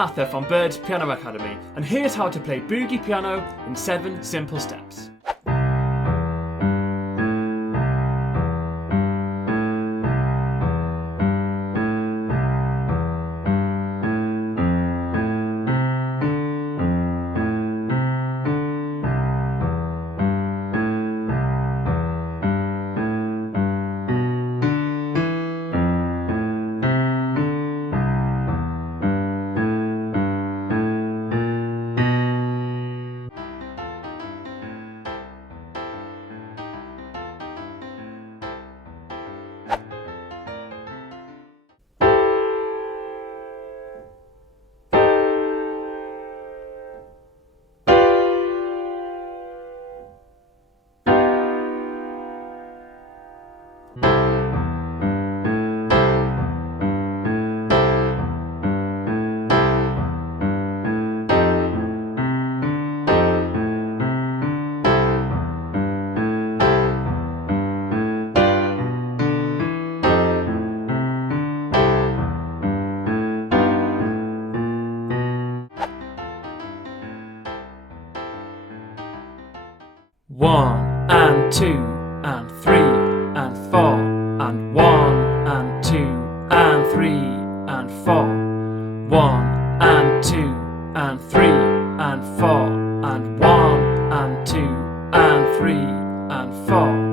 Arthur from Bird's Piano Academy, and here's how to play boogie piano in 7 simple steps. One and two and three and four and 1 and 2 and 3 and 4. 1 and 2 and 3 and 4 and 1 and 2 and 3 and 4.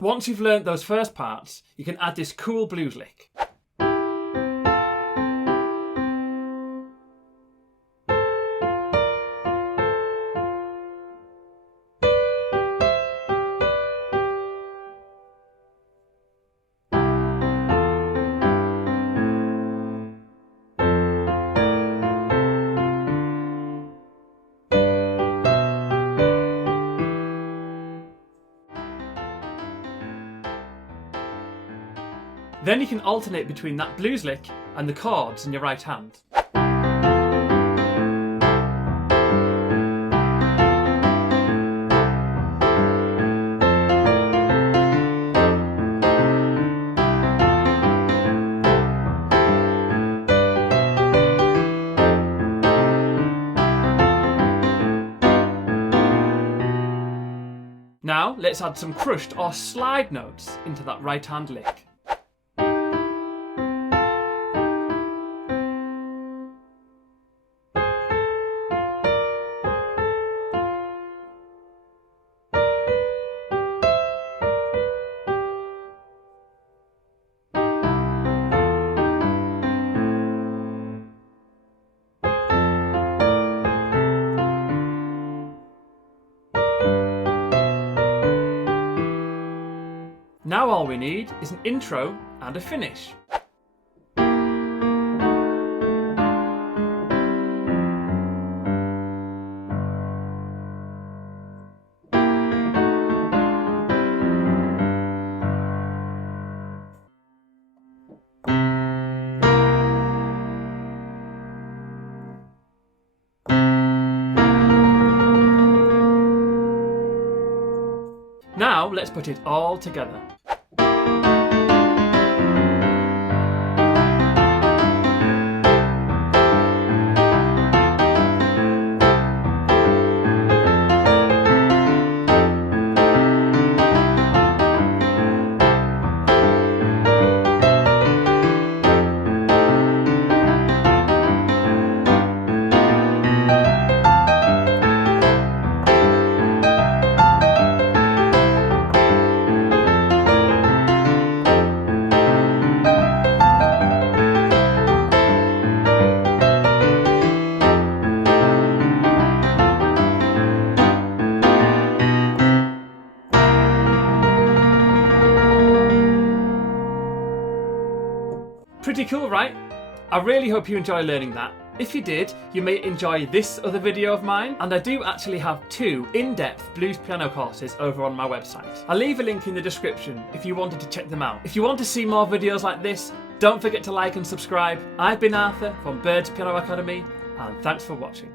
Once you've learnt those first parts, you can add this cool blues lick. Then you can alternate between that blues lick and the chords in your right hand. Now let's add some crushed or slide notes into that right hand lick. Now all we need is an intro and a finish. Now let's put it all together. Pretty cool, right? I really hope you enjoy learning that. If you did, you may enjoy this other video of mine, and I do actually have 2 in-depth blues piano courses over on my website. I'll leave a link in the description if you wanted to check them out. If you want to see more videos like this, don't forget to like and subscribe. I've been Arthur from Birds Piano Academy, and thanks for watching.